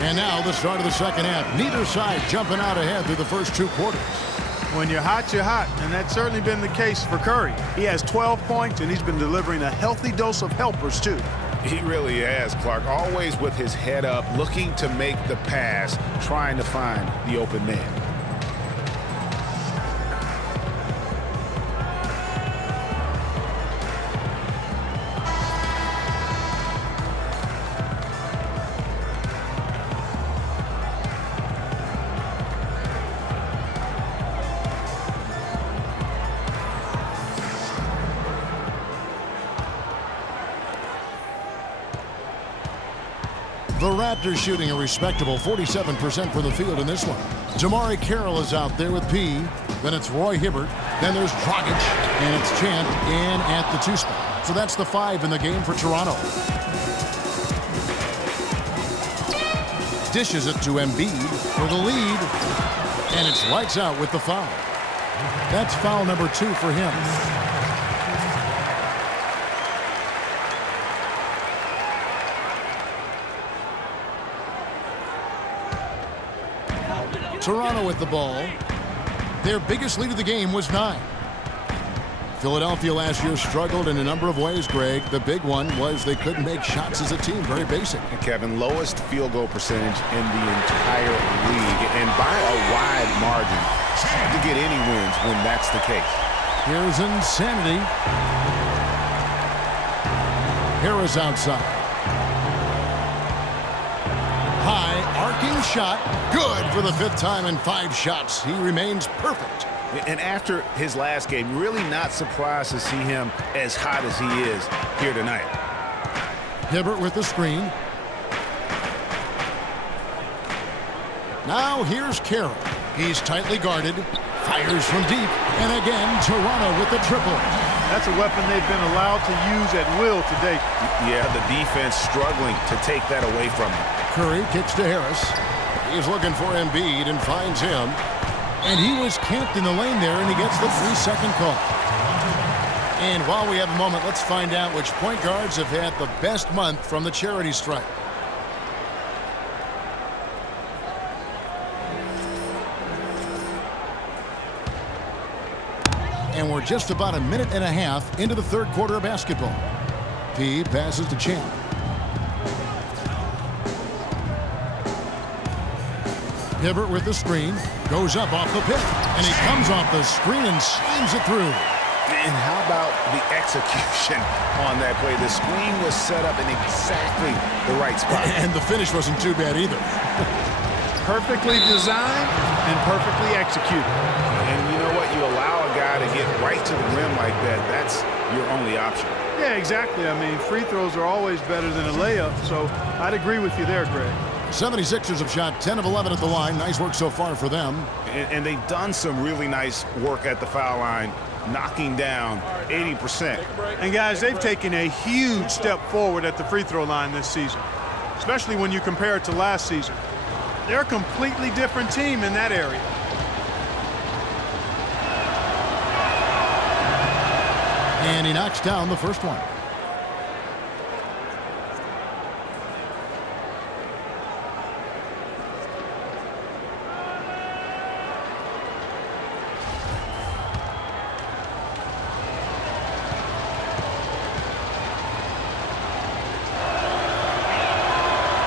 And now the start of the second half. Neither side jumping out ahead through the first two quarters. When you're hot, and that's certainly been the case for Curry. He has 12 points, and he's been delivering a healthy dose of helpers, too. He really has, Clark. Always with his head up, looking to make the pass, trying to find the open man. The Raptors shooting a respectable 47% from the field in this one. Jamari Carroll is out there with P. Then it's Roy Hibbert. Then there's Dragic. And it's Chant in at the 2 spot. So that's the 5 in the game for Toronto. Dishes it to Embiid for the lead. And it's lights out with the foul. That's foul number 2 for him. Toronto with the ball. Their biggest lead of the game was 9. Philadelphia last year struggled in a number of ways, Greg. The big one was they couldn't make shots as a team. Very basic. And Kevin, lowest field goal percentage in the entire league. And by a wide margin. It's hard to get any wins when that's the case. Here's insanity. Harris outside. High arcing shot. Good for the 5th time in 5 shots. He remains perfect. And after his last game, really not surprised to see him as hot as he is here tonight. Hibbert with the screen. Now here's Carroll. He's tightly guarded. Fires from deep. And again, Toronto with the triple. That's a weapon they've been allowed to use at will today. Yeah, the defense struggling to take that away from him. Curry kicks to Harris. He's looking for Embiid and finds him. And he was camped in the lane there, and he gets the 3-second call. And while we have a moment, let's find out which point guards have had the best month from the charity stripe. And we're just about a minute and a half into the 3rd quarter of basketball. P passes to Champ. Hibbert with the screen. Goes up off the pick. And he comes off the screen and slams it through. And how about the execution on that play? The screen was set up in exactly the right spot. And the finish wasn't too bad either. Perfectly designed and perfectly executed. And you know what? You allow a guy to get right to the rim like that. That's your only option. Yeah, exactly. I mean, free throws are always better than a layup. So I'd agree with you there, Greg. 76ers have shot 10 of 11 at the line. Nice work so far for them. And they've done some really nice work at the foul line, knocking down 80%. And, guys, they've taken a huge step forward at the free throw line this season, especially when you compare it to last season. They're a completely different team in that area. And he knocks down the first one.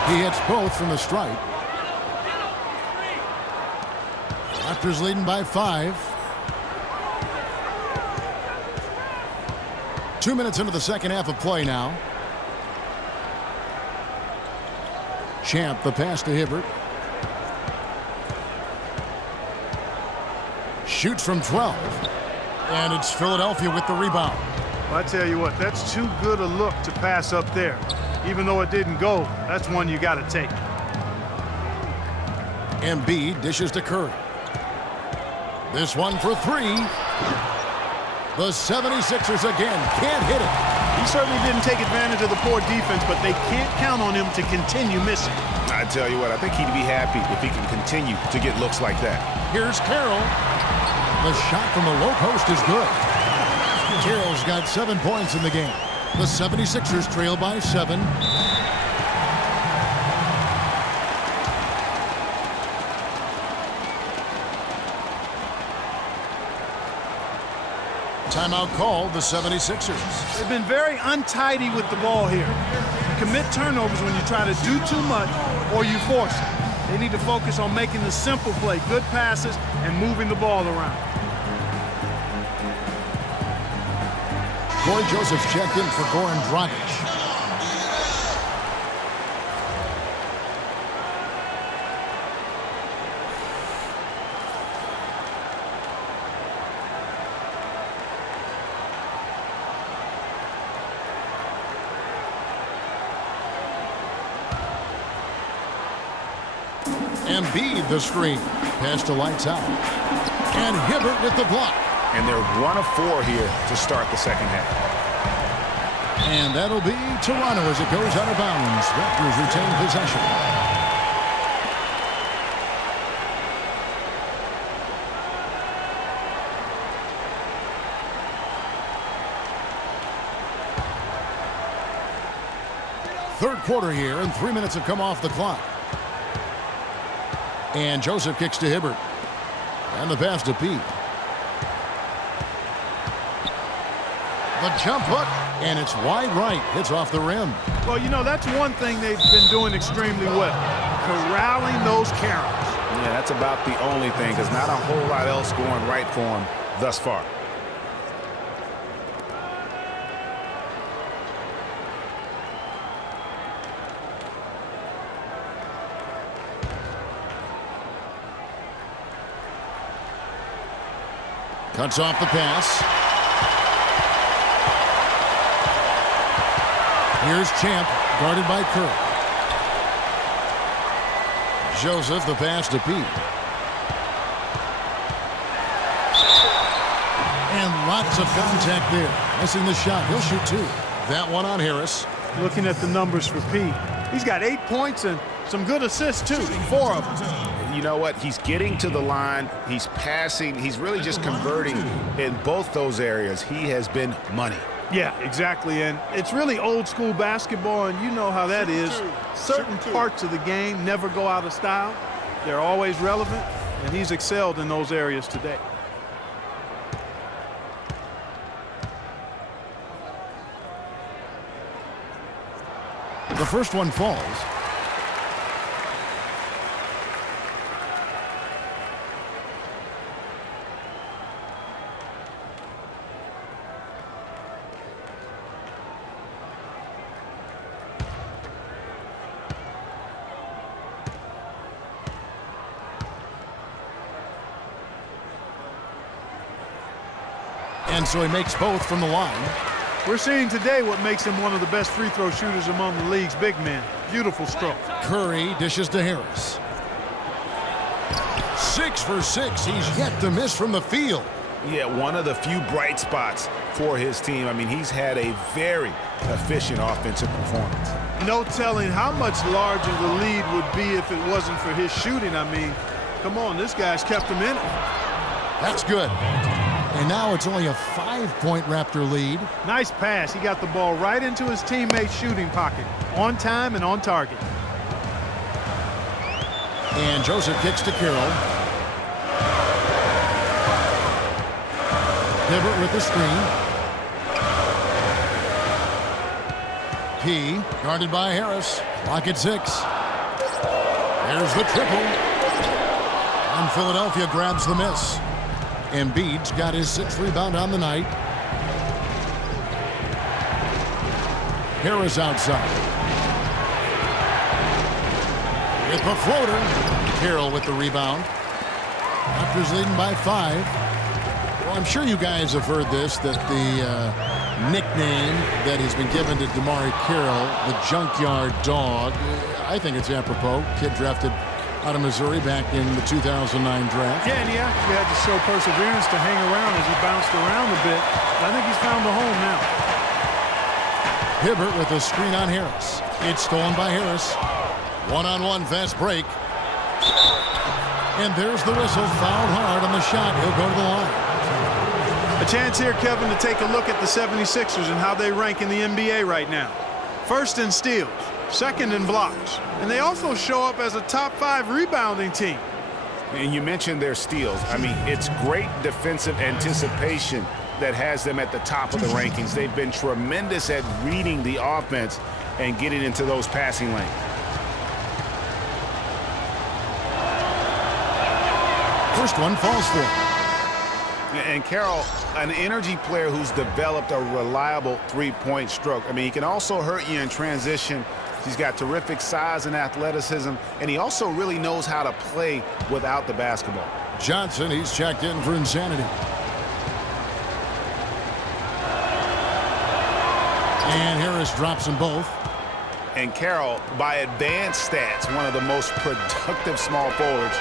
He hits both from the stripe. Raptors leading by 5. 2 minutes into the second half of play now. Champ, the pass to Hibbert. Shoots from 12. And it's Philadelphia with the rebound. Well, I tell you what, that's too good a look to pass up there. Even though it didn't go, that's one you got to take. Embiid dishes to Curry. This one for 3. The 76ers again can't hit it. He certainly didn't take advantage of the poor defense, but they can't count on him to continue missing. I tell you what, I think he'd be happy if he can continue to get looks like that. Here's Carroll. The shot from the low post is good. Carroll's got 7 points in the game. The 76ers trail by 7. Timeout called the 76ers. They've been very untidy with the ball here. You commit turnovers when you try to do too much or you force it. They need to focus on making the simple play, good passes, and moving the ball around. Corey Joseph's checked in for Goran Dragic. Embiid the screen. Pass to Lights Out. And Hibbert with the block. And they're 1 of 4 here to start the second half. And that'll be Toronto as it goes out of bounds. Raptors retain possession. Third quarter here, and 3 minutes have come off the clock. And Joseph kicks to Hibbert. And the pass to Pete. The jump hook, and it's wide right. Hits off the rim. Well, you know, that's one thing they've been doing extremely well. Corralling those Karens. Yeah, that's about the only thing. There's not a whole lot else going right for him thus far. Cuts off the pass. Here's Champ, guarded by Kerr. Joseph, the pass to Pete. And lots of contact there. Missing the shot. He'll shoot 2. That one on Harris. Looking at the numbers for Pete, he's got 8 points and some good assists, too. 4 of them. You know what? He's getting to the line. He's passing. He's really just converting in both those areas. He has been money. Yeah, exactly. And it's really old school basketball, and you know how that is. Certain parts of the game never go out of style. They're always relevant, and he's excelled in those areas today. The first one falls. And so he makes both from the line. We're seeing today what makes him one of the best free throw shooters among the league's big men. Beautiful stroke. Curry dishes to Harris. 6 for 6. He's yet to miss from the field. Yeah, one of the few bright spots for his team. I mean, he's had a very efficient offensive performance. No telling how much larger the lead would be if it wasn't for his shooting. I mean, come on, this guy's kept him in it. That's good. And now it's only a 5-point Raptor lead. Nice pass. He got the ball right into his teammate's shooting pocket. On time and on target. And Joseph kicks to Carroll. Hibbert with the screen. P guarded by Harris. Clock at 6. There's the triple. And Philadelphia grabs the miss. Embiid's got his 6th rebound on the night. Harris outside. With the floater. Carroll with the rebound. Raptors leading by 5. Well, I'm sure you guys have heard this, that the nickname that has been given to DeMarre Carroll, the Junkyard Dog, I think it's apropos. Kid drafted out of Missouri back in the 2009 draft. Yeah, and he actually had to show perseverance to hang around as he bounced around a bit. I think he's found a home now. Hibbert with a screen on Harris. It's stolen by Harris. One-on-one fast break. And there's the whistle. Fouled hard on the shot. He'll go to the line. A chance here, Kevin, to take a look at the 76ers and how they rank in the NBA right now. First in steals, second in blocks, and they also show up as a top 5 rebounding team. And you mentioned their steals. I mean, it's great defensive anticipation that has them at the top of the rankings. They've been tremendous at reading the offense and getting into those passing lanes. First one falls for him. And Carroll, an energy player who's developed a reliable three-point stroke. I mean, he can also hurt you in transition. He's got terrific size and athleticism, and he also really knows how to play without the basketball. Johnson, he's checked in for insanity. And Harris drops them both. And Carroll, by advanced stats, one of the most productive small forwards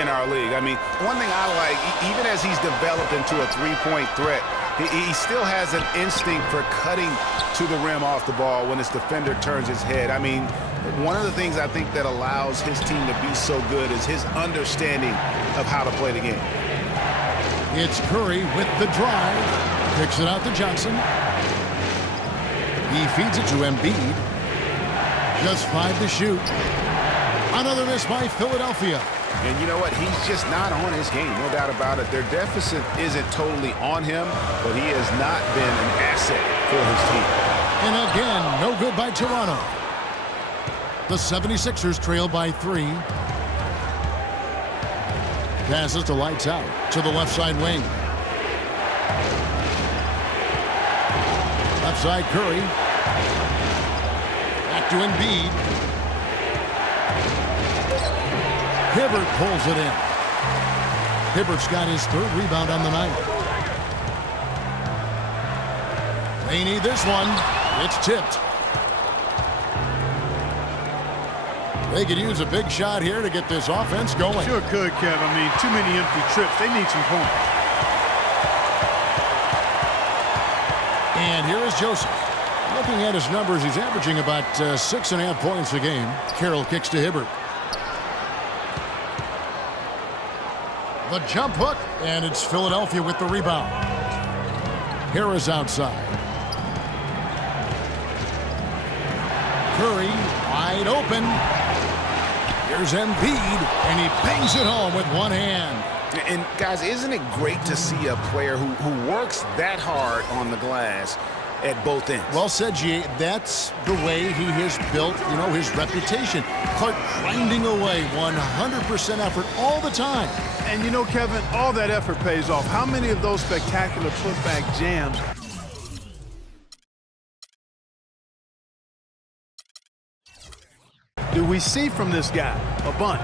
in our league. I mean, one thing I like, even as he's developed into a three-point threat, he still has an instinct for cutting to the rim off the ball when his defender turns his head. I mean, one of the things I think that allows his team to be so good is his understanding of how to play the game. It's Curry with the drive. Kicks it out to Johnson. He feeds it to Embiid. Just 5 to shoot. Another miss by Philadelphia. And you know what? He's just not on his game, no doubt about it. Their deficit isn't totally on him, but he has not been an asset for his team. And again, no good by Toronto. The 76ers trail by 3. Passes to lights out to the left side wing. Left side Curry. Back to Embiid. Hibbert pulls it in. Hibbert's got his 3rd rebound on the night. They need this one. It's tipped. They could use a big shot here to get this offense going. Sure could, Kev. I mean, too many empty trips. They need some points. And here is Joseph. Looking at his numbers, he's averaging about 6.5 points a game. Carroll kicks to Hibbert. The jump hook, and it's Philadelphia with the rebound. Harris outside. Curry wide open. Here's Embiid, and he bangs it home with one hand. And, guys, isn't it great to see a player who works that hard on the glass at both ends? Well said, G. That's the way he has built, his reputation. Clark grinding away, 100% effort all the time. And you know, Kevin, all that effort pays off. How many of those spectacular putback jams do we see from this guy? A bunch.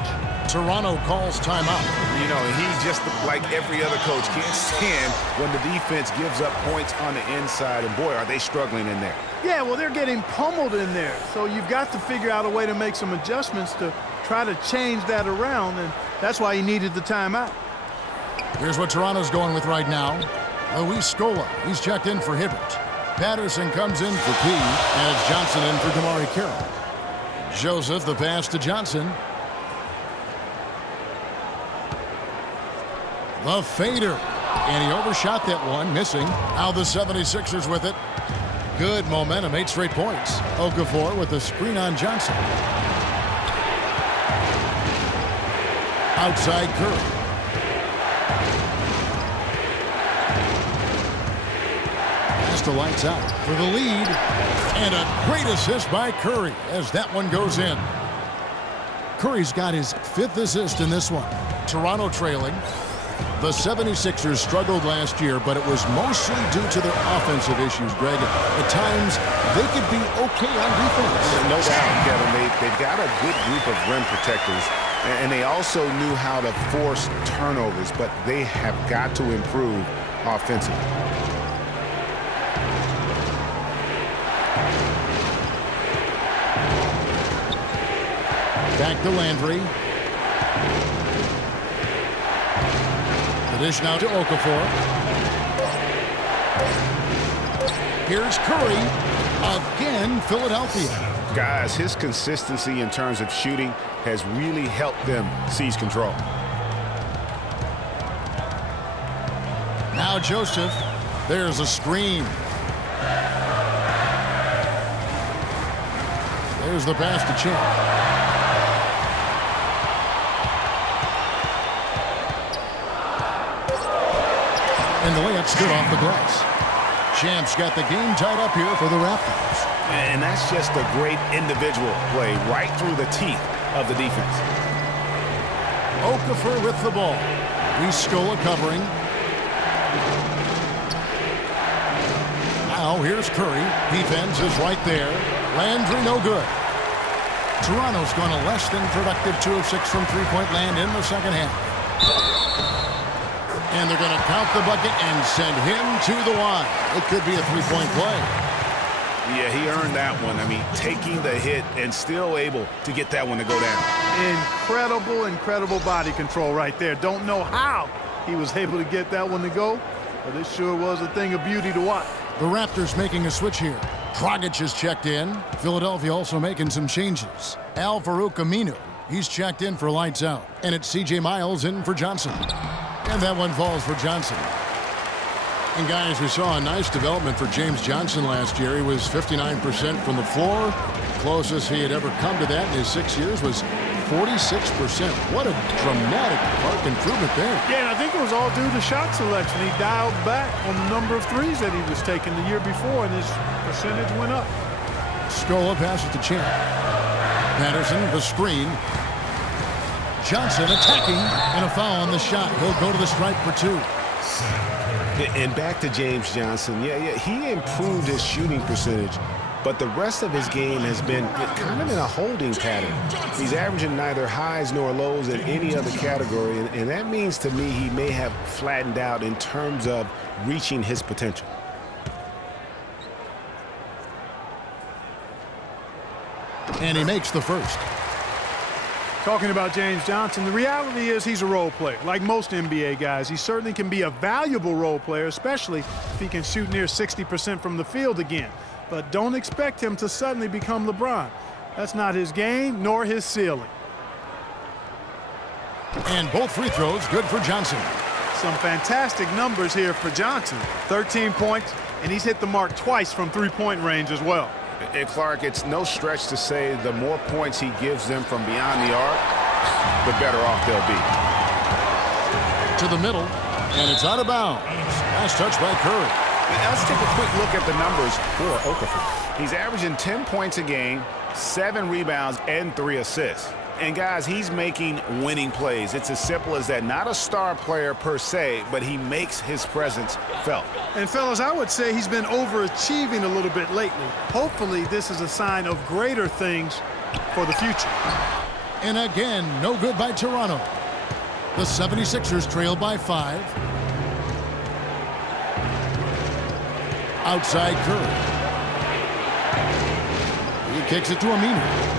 Toronto calls timeout. You know, he just, like every other coach, can't stand when the defense gives up points on the inside. And, boy, are they struggling in there. Yeah, well, they're getting pummeled in there. So you've got to figure out a way to make some adjustments to try to change that around, and that's why he needed the timeout. Here's what Toronto's going with right now. Luis Scola, he's checked in for Hibbert. Patterson comes in for P, and it's Johnson in for DeMar Carroll. Joseph, the pass to Johnson. The fader, and he overshot that one, missing. Now the 76ers with it. Good momentum, 8 straight points. Okafor with a screen on Johnson. Outside Curry. Pass to lights out for the lead. And a great assist by Curry as that one goes in. Curry's got his 5th assist in this one. Toronto trailing. The 76ers struggled last year, but it was mostly due to their offensive issues, Greg. At times, they could be okay on defense. No doubt, Kevin. They've got a good group of rim protectors, and they also knew how to force turnovers, but they have got to improve offensively. Back to Landry. The dish now to Okafor. Here's Curry. Again, Philadelphia. Guys, his consistency in terms of shooting has really helped them seize control. Now Joseph. There's a screen. There's the pass to Champ. And the layup That's good off the glass. Champ's got the game tied up here for the Raptors. And that's just a great individual play right through the teeth of the defense. Okafor with the ball. Scola covering. Now here's Curry. Defense is right there. Landry no good. Toronto's gone a less than productive 2 of 6 from three-point land in the second half. And they're going to count the bucket and send him to the line. It could be a three-point play. Yeah, he earned that one. I mean, taking the hit and still able to get that one to go down. Incredible body control right there. Don't know how he was able to get that one to go, but it sure was a thing of beauty to watch. The Raptors making a switch here. Dragic is checked in. Philadelphia also making some changes. Al-Farouq Aminu, he's checked in for lights out. And it's C.J. Miles in for Johnson. And that one falls for Johnson. And guys, we saw a nice development for James Johnson last year. He was 59% from the floor. Closest he had ever come to that in his 6 years was 46%. What a dramatic arc improvement there. Yeah, and I think it was all due to shot selection. He dialed back on the number of threes that he was taking the year before, and his percentage went up. Scola passes to Champ. Patterson, the screen. Johnson attacking, and a foul on the shot. He'll go to the stripe for 2. And back to James Johnson. Yeah, he improved his shooting percentage, but the rest of his game has been kind of in a holding pattern. He's averaging neither highs nor lows in any other category, and that means to me he may have flattened out in terms of reaching his potential. And he makes the first. Talking about James Johnson, the reality is he's a role player. Like most NBA guys, he certainly can be a valuable role player, especially if he can shoot near 60% from the field again. But don't expect him to suddenly become LeBron. That's not his game, nor his ceiling. And both free throws good for Johnson. Some fantastic numbers here for Johnson. 13 points, and he's hit the mark twice from three-point range as well. And Clark, it's no stretch to say the more points he gives them from beyond the arc, the better off they'll be. To the middle, and it's out of bounds. Nice touch by Curry. Now let's take a quick look at the numbers for Okafor. He's averaging 10 points a game, 7 rebounds, and 3 assists. And guys, he's making winning plays. It's as simple as that. Not a star player per se, but he makes his presence felt. And fellas, I would say he's been overachieving a little bit lately. Hopefully this is a sign of greater things for the future. And again, no good by Toronto. The 76ers trail by 5. Outside Curry. He kicks it to Aminu.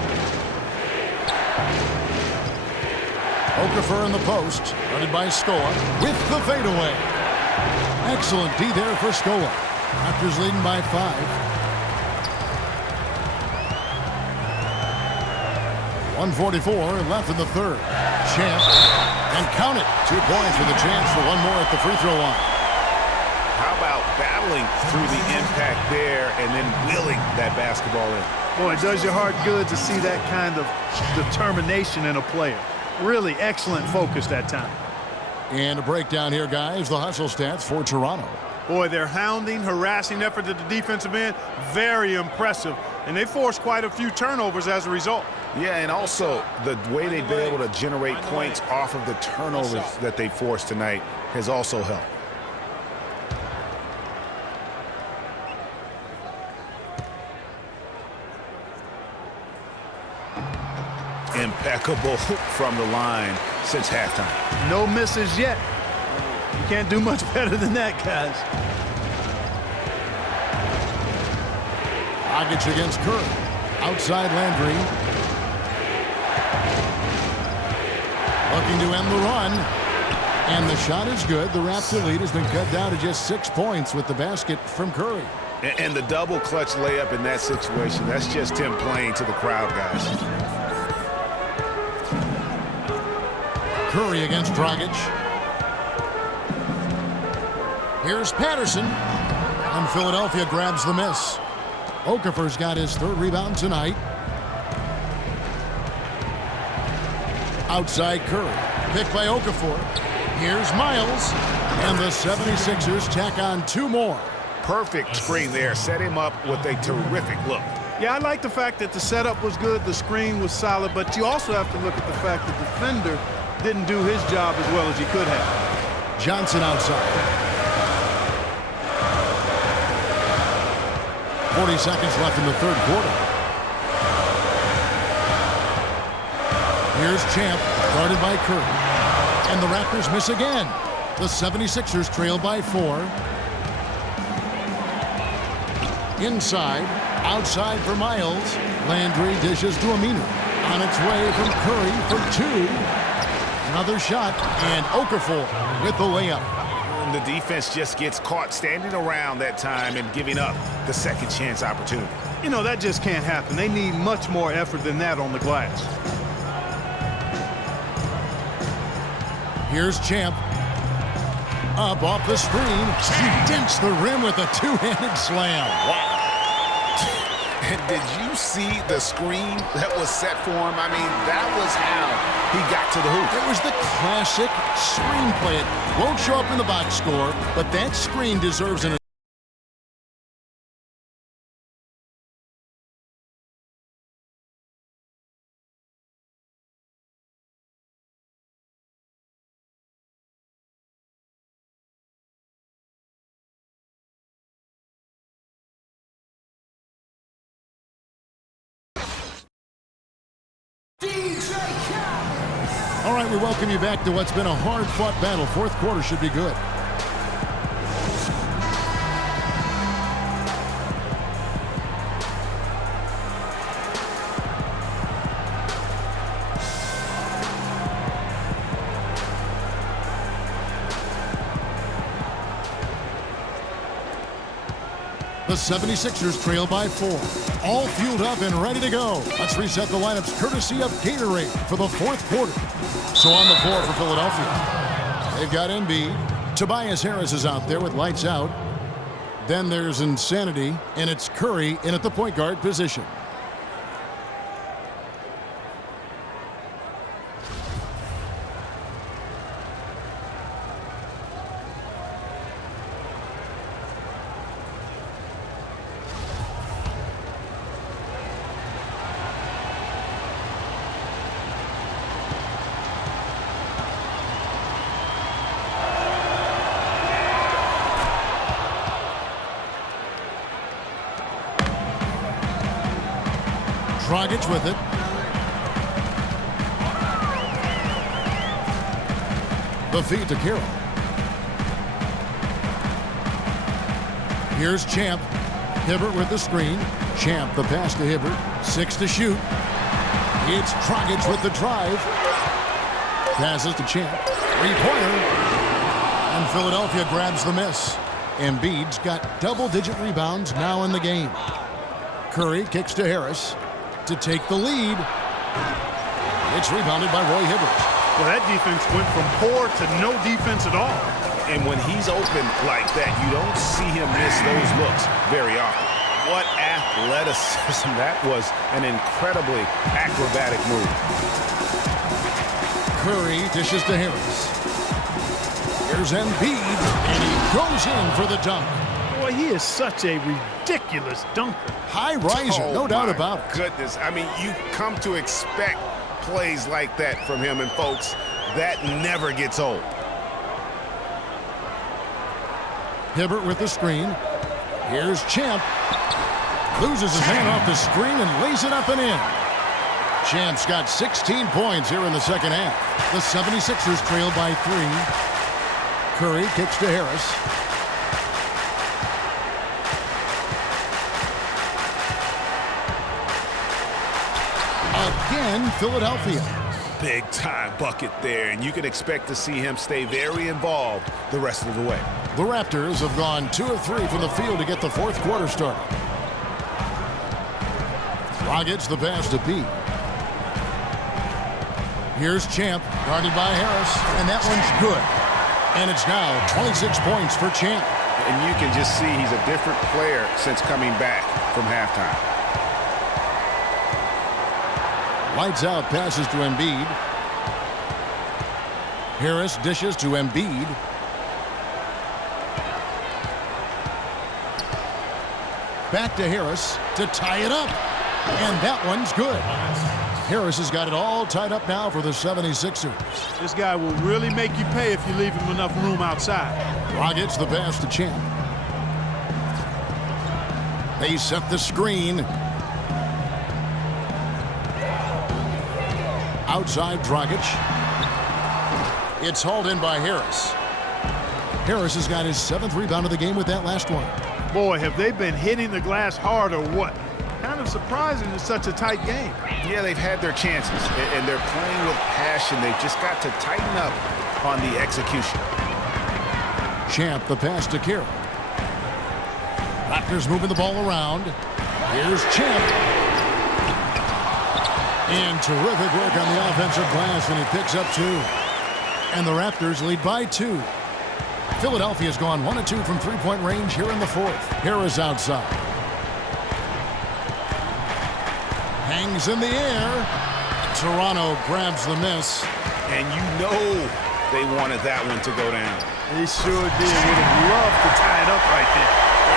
Okafor in the post, guarded by Scola, with the fadeaway. Excellent D there for Scola. Raptors leading by 5. .144 left in the third. Champ, and count it. 2 points with a chance for one more at the free throw line. How about battling through the impact there and then wheeling that basketball in? Boy, it does your heart good to see that kind of determination in a player. Really excellent focus that time. And a breakdown here, guys. The hustle stats for Toronto. Boy, their hounding, harassing effort at the defensive end, very impressive. And they forced quite a few turnovers as a result. Yeah, and also the way they've been able to generate points off of the turnovers that they forced tonight has also helped. Impeccable from the line since halftime. No misses yet. You can't do much better than that, guys. Dragic against Curry. Outside Landry. Looking to end the run. And the shot is good. The Raptor lead has been cut down to just 6 points with the basket from Curry. And the double clutch layup in that situation, that's just him playing to the crowd, guys. Curry against Dragic. Here's Patterson. And Philadelphia grabs the miss. Okafor's got his 3rd rebound tonight. Outside Curry. Picked by Okafor. Here's Miles. And the 76ers tack on 2 more. Perfect screen there. Set him up with a terrific look. Yeah, I like the fact that the setup was good, the screen was solid, but you also have to look at the fact that the defender didn't do his job as well as he could have. Johnson outside. 40 seconds left in the third quarter. Here's Champ, guarded by Curry. And the Raptors miss again. The 76ers trail by 4. Inside, outside for Miles. Landry dishes to Aminu. On its way from Curry for 2. Another shot, and Okafor with the layup. And the defense just gets caught standing around that time and giving up the second chance opportunity. You know, that just can't happen. They need much more effort than that on the glass. Here's Champ. Up off the screen. He dents the rim with a two-handed slam. Wow. And did you see the screen that was set for him? I mean, that was how he got to the hoop. It was the classic screen play. It won't show up in the box score, but that screen deserves an All right, we welcome you back to what's been a hard-fought battle. Fourth quarter should be good. The 76ers trail by 4. All fueled up and ready to go. Let's reset the lineups courtesy of Gatorade for the fourth quarter. So on the floor for Philadelphia, they've got Embiid. Tobias Harris is out there with lights out. Then there's Insanity, and it's Curry in at the point guard position. Dragic with it. The feed to Carroll. Here's Champ. Hibbert with the screen. Champ the pass to Hibbert. 6 to shoot. It's Dragic with the drive. Passes to Champ. 3-pointer. And Philadelphia grabs the miss. Embiid's got double-digit rebounds now in the game. Curry kicks to Harris to take the lead. It's rebounded by Roy Hibbert. Well, that defense went from poor to no defense at all. And when he's open like that, you don't see him miss those looks very often. What athleticism. That was an incredibly acrobatic move. Curry dishes to Harris. Here's Embiid, and he goes in for the dunk. Boy, he is such a ridiculous dunker. High riser, no doubt about it. Goodness, I mean, you come to expect plays like that from him, and folks, that never gets old. Hibbert with the screen. Here's Champ. Loses his hand off the screen and lays it up and in. Champ's got 16 points here in the second half. The 76ers trail by 3. Curry kicks to Harris. Again, Philadelphia. Big time bucket there, and you can expect to see him stay very involved the rest of the way. The Raptors have gone 2 of 3 from the field to get the fourth quarter started. Dragic the pass to Pete. Here's Champ, guarded by Harris, and that one's good. And it's now 26 points for Champ. And you can just see he's a different player since coming back from halftime. Lights out, passes to Embiid. Harris dishes to Embiid. Back to Harris to tie it up. And that one's good. Harris has got it all tied up now for the 76ers. This guy will really make you pay if you leave him enough room outside. Dragic the pass to Champ. They set the screen. Outside Dragic. It's hauled in by Harris. Harris has got his 7th rebound of the game with that last one. Boy, have they been hitting the glass hard or what? Kind of surprising in such a tight game. Yeah, they've had their chances, and they're playing with passion. They've just got to tighten up on the execution. Champ, the pass to Carroll. Raptors moving the ball around. Here's Champ. And terrific work on the offensive glass, and he picks up 2. And the Raptors lead by 2. Philadelphia's gone 1 of 2 from three-point range here in the 4th. Harris outside. Hangs in the air. Toronto grabs the miss. And you know they wanted that one to go down. He sure did. Would have loved to tie it up right there.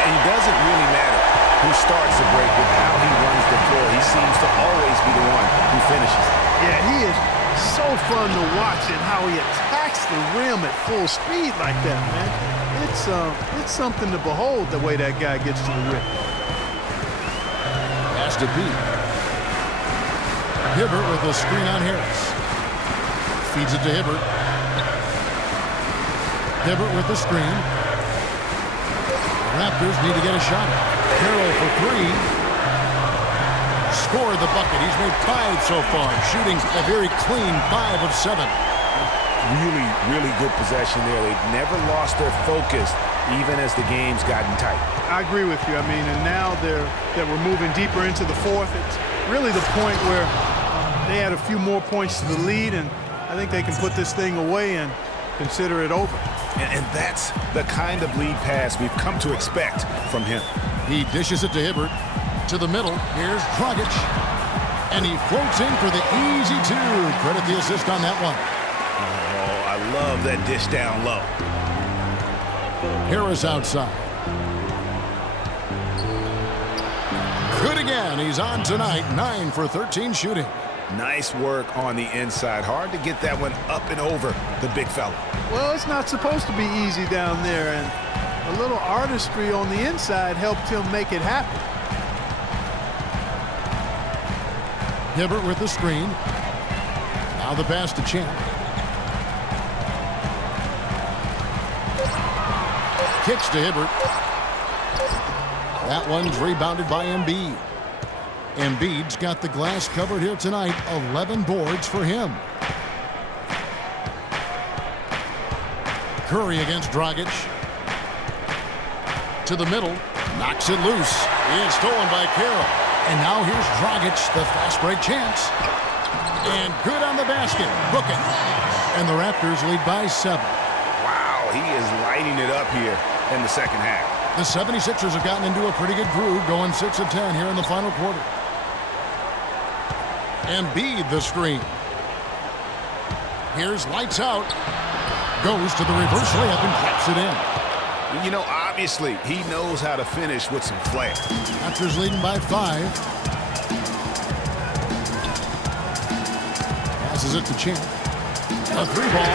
And it doesn't really matter who starts the break with how he runs the floor. He seems to always be the one who finishes. Yeah, he is so fun to watch and how he attacks the rim at full speed like that, man. It's something to behold the way that guy gets to the rim. Pass to Pete. Hibbert with the screen on Harris. Feeds it to Hibbert. Hibbert with the screen. Raptors need to get a shot. Carroll for 3. Scored the bucket. He's made 5 so far. Shooting a very clean 5 of 7. Really, really good possession there. They've never lost their focus, even as the game's gotten tight. I agree with you. I mean, and now that we're moving deeper into the 4th, it's really the point where they add a few more points to the lead, and I think they can put this thing away and consider it over. And that's the kind of lead pass we've come to expect from him. He dishes it to Hibbert. To the middle. Here's Dragic. And he floats in for the easy 2. Credit the assist on that one. Oh, I love that dish down low. Harris outside. Good again. He's on tonight. 9 for 13 shooting. Nice work on the inside. Hard to get that one up and over the big fella. Well, it's not supposed to be easy down there, and a little artistry on the inside helped him make it happen. Hibbert with the screen. Now the pass to Champ. Kicks to Hibbert. That one's rebounded by Embiid. Embiid's got the glass covered here tonight. 11 boards for him. Curry against Dragic. To the middle. Knocks it loose. It's stolen by Carroll. And now here's Dragic, the fast break chance. And good on the basket. Book it. And the Raptors lead by 7. Wow, he is lighting it up here in the second half. The 76ers have gotten into a pretty good groove, going 6 of 10 here in the final quarter. Embiid the screen. Here's lights out. Goes to the reverse layup and claps it in. You know, obviously, he knows how to finish with some flair. Raptors leading by 5. Passes it to Champ. A 3-ball.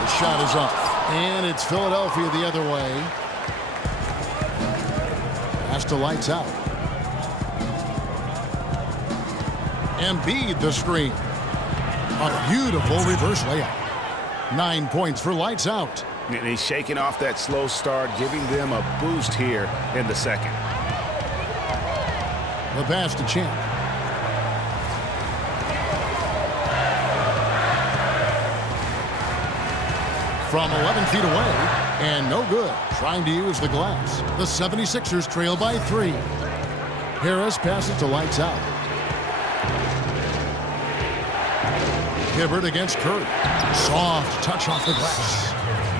The shot is off. And it's Philadelphia the other way. Pass to lights out. Embiid the screen. A beautiful reverse layup. 9 points for lights out. And he's shaking off that slow start, giving them a boost here in the second. The pass to Champ. From 11 feet away, and no good. Trying to use the glass. The 76ers trail by 3. Harris passes to lights out. Hibbert against Curry. Soft touch off the glass.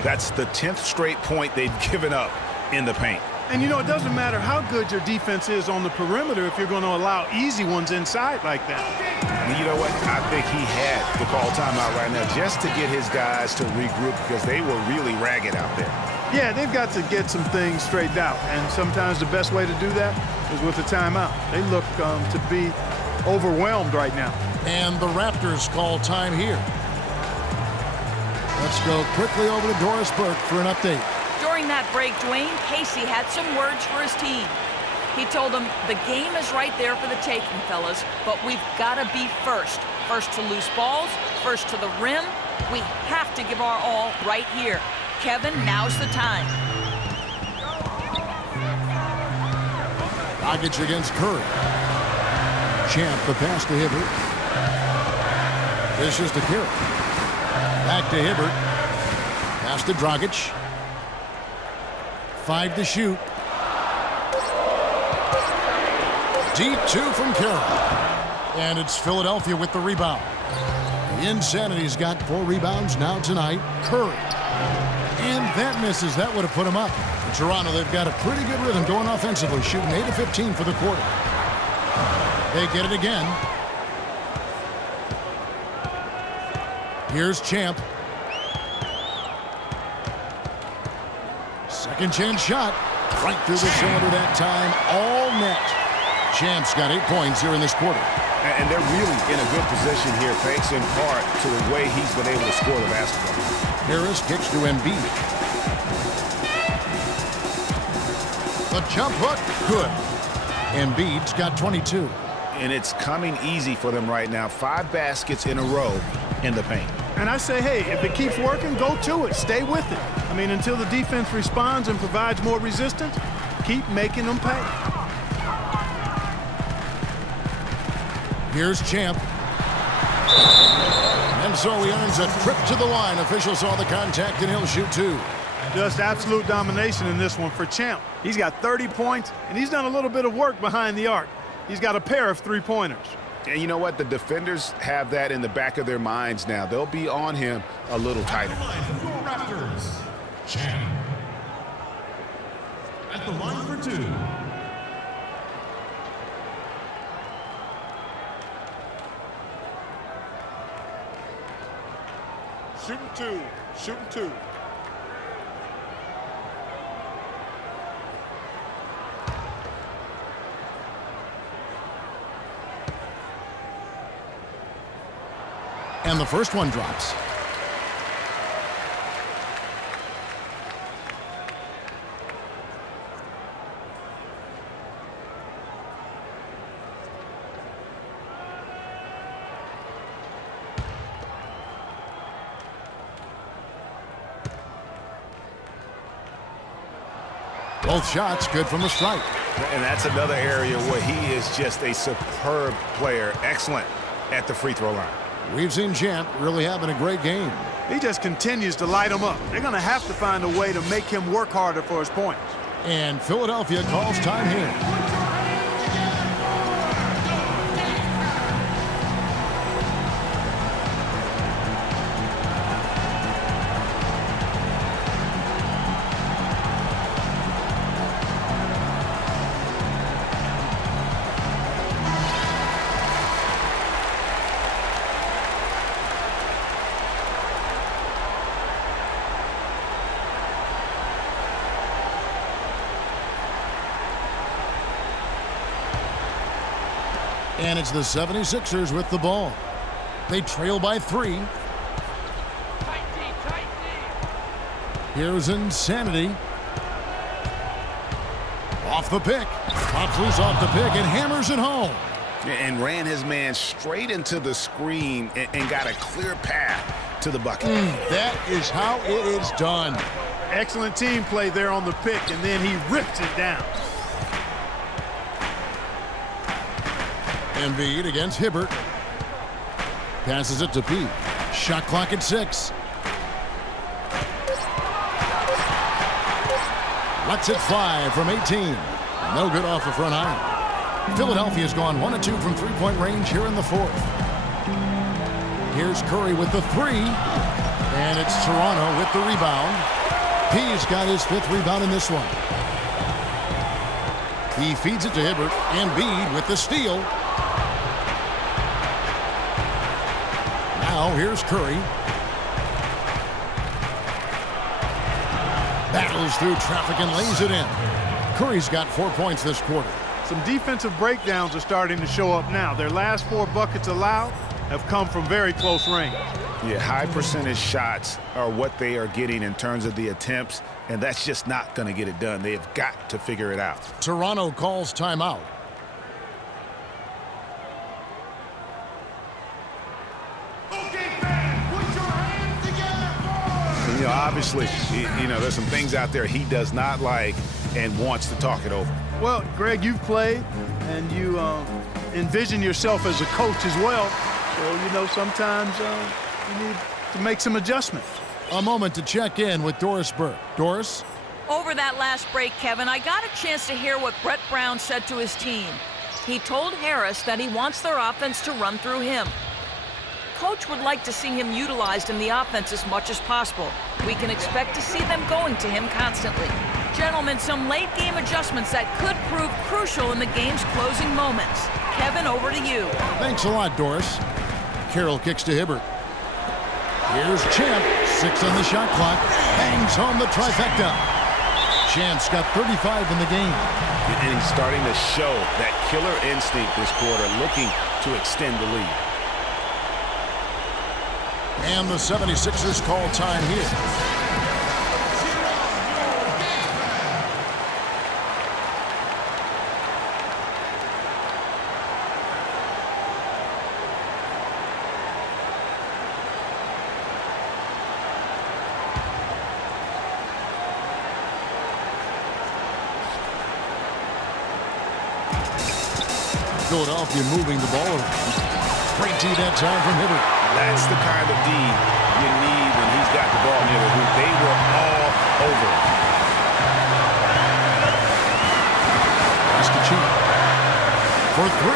That's the 10th straight point they've given up in the paint. And, you know, it doesn't matter how good your defense is on the perimeter if you're going to allow easy ones inside like that. And you know what? I think he had to call timeout right now just to get his guys to regroup because they were really ragged out there. Yeah, they've got to get some things straightened out, and sometimes the best way to do that is with a timeout. They look to be overwhelmed right now. And the Raptors call time here. Let's go quickly over to Doris Burke for an update. During that break, Dwayne Casey had some words for his team. He told them, the game is right there for the taking, fellas, but we've got to be first. First to loose balls, first to the rim. We have to give our all right here. Kevin, now's the time. Dragic against Curry. Champ, the pass to Hibbert. This is to Carroll. Back to Hibbert. Pass to Dragic. 5 to shoot. Deep 2 from Carroll. And it's Philadelphia with the rebound. The Insanity's got 4 rebounds now tonight. Curry. And that misses. That would have put him up. In Toronto, they've got a pretty good rhythm going offensively, shooting 8 of 15 for the quarter. They get it again. Here's Champ. Second chance shot. Right through the cylinder that time. All net. Champ's got 8 points here in this quarter. And they're really in a good position here, thanks in part to the way he's been able to score the basketball. Harris kicks to Embiid. The jump hook, good. Embiid's got 22. And it's coming easy for them right now. 5 baskets in a row in the paint. And I say, hey, if it keeps working, go to it. Stay with it. I mean, until the defense responds and provides more resistance, keep making them pay. Here's Champ. And so he earns a trip to the line. Officials saw the contact, and he'll shoot 2. Just absolute domination in this one for Champ. He's got 30 points, and he's done a little bit of work behind the arc. He's got a pair of 3-pointers. And you know what? The defenders have that in the back of their minds now. They'll be on him a little tighter. Raptors, Champ. At the line for 2. Shooting 2. Shooting 2. And the first one drops. Both shots good from the stripe. And that's another area where he is just a superb player. Excellent at the free throw line. We've seen Champ really having a great game. He just continues to light them up. They're going to have to find a way to make him work harder for his points. And Philadelphia calls time here. And it's the 76ers with the ball. They trail by 3. Here's Insanity. Off the pick. Pops loose off the pick and hammers it home. And ran his man straight into the screen and got a clear path to the bucket. That is how it is done. Excellent team play there on the pick, and then he rips it down. Embiid against Hibbert. Passes it to Pete. Shot clock at 6. Lets it fly from 18. No good off the front iron. Philadelphia's gone 1 of 2 from 3-point range here in the 4th. Here's Curry with the 3. And it's Toronto with the rebound. He's got his 5th rebound in this one. He feeds it to Hibbert. Embiid with the steal. Now here's Curry. Battles through traffic and lays it in. Curry's got 4 points this quarter. Some defensive breakdowns are starting to show up now. Their last 4 buckets allowed have come from very close range. Yeah, high percentage shots are what they are getting in terms of the attempts, and that's just not going to get it done. They have got to figure it out. Toronto calls timeout. Obviously, there's some things out there he does not like and wants to talk it over. Well, Greg, you've played, and you envision yourself as a coach as well. So, sometimes you need to make some adjustments. A moment to check in with Doris Burke. Doris? Over that last break, Kevin, I got a chance to hear what Brett Brown said to his team. He told Harris that he wants their offense to run through him. Coach would like to see him utilized in the offense as much as possible. We can expect to see them going to him constantly. Gentlemen, some late-game adjustments that could prove crucial in the game's closing moments. Kevin, over to you. Thanks a lot, Doris. Carroll kicks to Hibbert. Here's Champ. 6 on the shot clock. Bangs home the trifecta. Champ's got 35 in the game. And he's starting to show that killer instinct this quarter, looking to extend the lead. And the 76ers call time here. Philadelphia moving the ball around. Great D that time from Hibbert. That's the kind of D you need when he's got the ball near the hoop. They were all over him. Pass to Champ. For 3.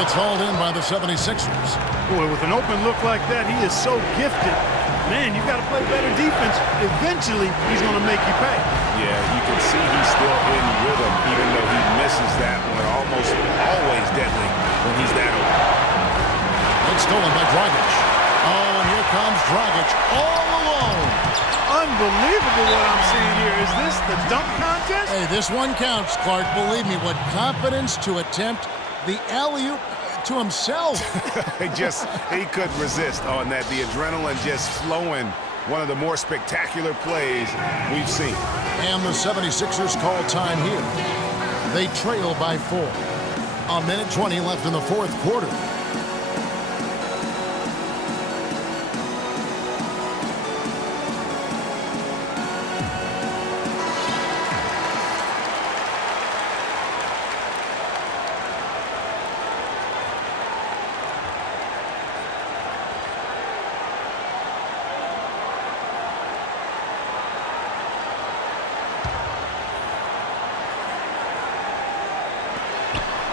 It's hauled in by the 76ers. Boy, with an open look like that, he is so gifted. Man, you've got to play better defense. Eventually, he's going to make you pay. Yeah, you can see he's still in rhythm, even though he misses that one. Almost always deadly when he's that open. It's stolen by Dragic. Oh, and here comes Dragic all alone. Unbelievable what I'm seeing here. Is this the dunk contest? Hey, this one counts, Clark. Believe me, what confidence to attempt the alley-oop to himself. He couldn't resist on that. The adrenaline just flowing. One of the more spectacular plays we've seen. And the 76ers call time here. They trail by 4. 1:20 left in the 4th quarter.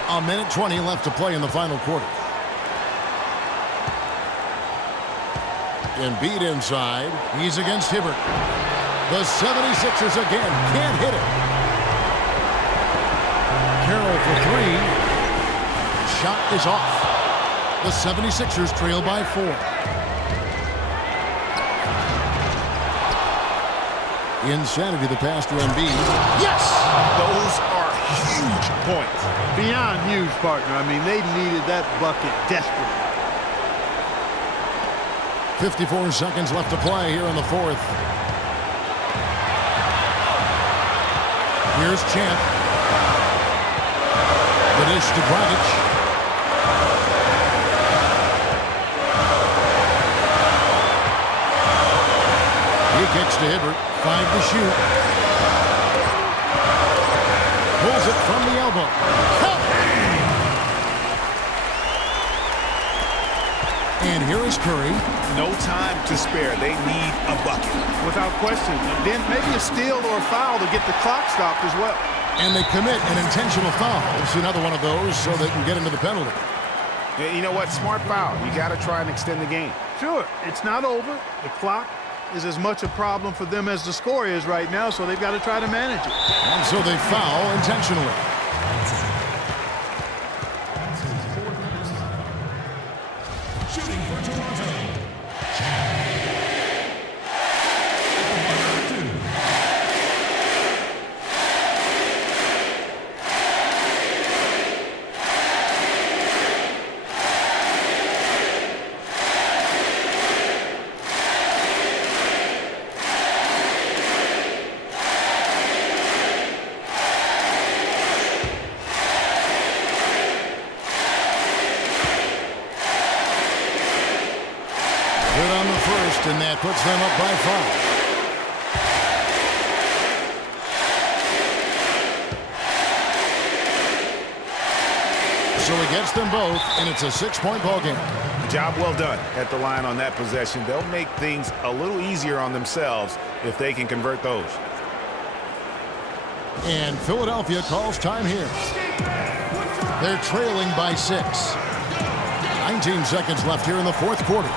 A 1:20 left to play in the final quarter. Embiid inside. He's against Hibbert. The 76ers again can't hit it. Carroll for 3. Shot is off. The 76ers trail by 4. Insanity the pass to Embiid. Yes! Those are huge points. Beyond huge, partner. I mean, they needed that bucket desperately. 54 seconds left to play here in the 4th. Here's Champ. The dish to Dragic. He kicks to Hibbert. 5 to shoot. Pulls it from the elbow. And here is Curry. No time to spare. They need a bucket. Without question. Then maybe a steal or a foul to get the clock stopped as well. And they commit an intentional foul. It's another one of those so they can get into the penalty. Yeah, you know what? Smart foul. You got to try and extend the game. Sure, it's not over. The clock is as much a problem for them as the score is right now, so they've got to try to manage it. And so they foul intentionally. Shooting for Toronto. and that puts them up by 5. So he gets them both, and it's a 6-point ball game. Job well done at the line on that possession. They'll make things a little easier on themselves if they can convert those. And Philadelphia calls time here. They're trailing by 6. 19 seconds left here in the fourth quarter.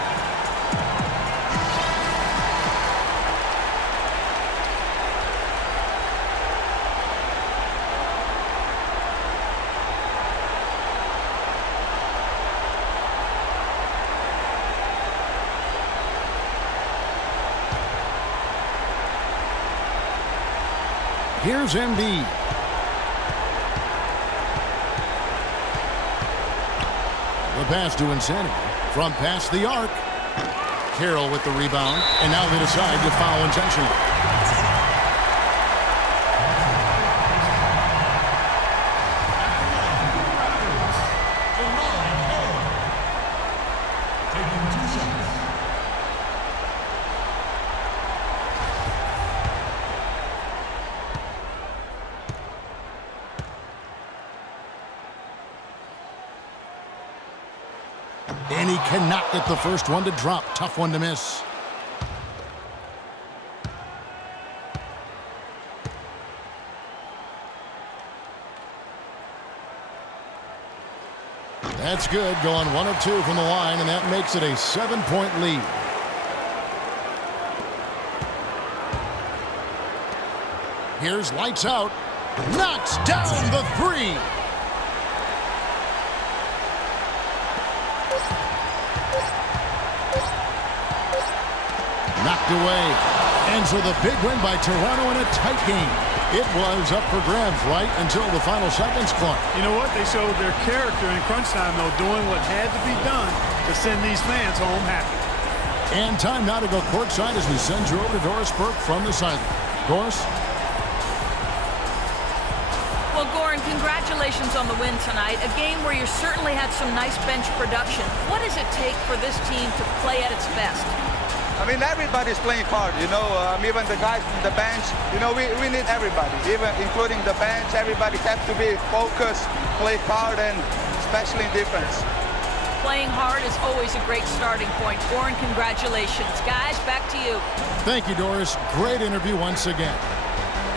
Here's Embiid. The pass to Insanity. From past the arc. Carroll with the rebound. And now they decide to foul intentionally. Taking 2 shots. And he cannot get the first one to drop. Tough one to miss. That's good. Going 1 of 2 from the line, and that makes it a 7-point lead. Here's lights out. Knocks down the 3. Knocked away. And so the big win by Toronto in a tight game. It was up for grabs right until the final seconds, Clark. You know what? They showed their character in crunch time, though, doing what had to be done to send these fans home happy. And time now to go courtside as we send you over to Doris Burke from the sideline. Doris? Well, Goran, congratulations on the win tonight. A game where you certainly had some nice bench production. What does it take for this team to play at its best? I mean, everybody's playing hard, you know, even the guys from the bench, you know, we need everybody, even including the bench. Everybody has to be focused, play hard, and especially in defense. Playing hard is always a great starting point. Goran, congratulations. Guys, back to you. Thank you, Doris. Great interview once again.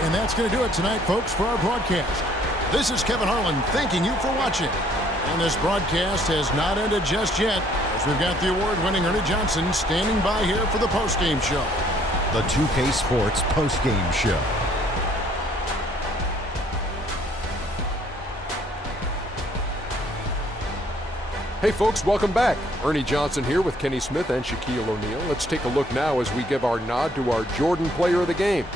And that's going to do it tonight, folks, for our broadcast. This is Kevin Harlan thanking you for watching. And this broadcast has not ended just yet, as we've got the award-winning Ernie Johnson standing by here for the postgame show. The 2K Sports postgame show. Hey folks, welcome back. Ernie Johnson here with Kenny Smith and Shaquille O'Neal. Let's take a look now as we give our nod to our Jordan Player of the Game.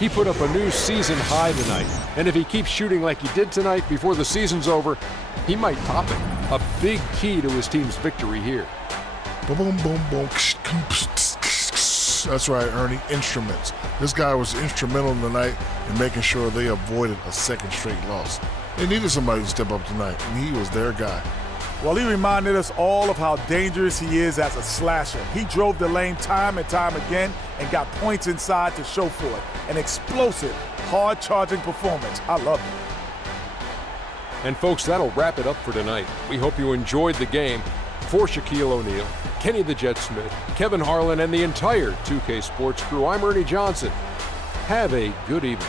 He put up a new season high tonight, and if he keeps shooting like he did tonight before the season's over, he might top it. A big key to his team's victory here. Boom, boom, boom, boom. That's right, Ernie. Instruments. This guy was instrumental tonight in making sure they avoided a second straight loss. They needed somebody to step up tonight, and he was their guy. Well, he reminded us all of how dangerous he is as a slasher. He drove the lane time and time again and got points inside to show for it. An explosive, hard-charging performance. I love it. And folks, that'll wrap it up for tonight. We hope you enjoyed the game. For Shaquille O'Neal, Kenny the Jet Smith, Kevin Harlan, and the entire 2K Sports crew, I'm Ernie Johnson. Have a good evening.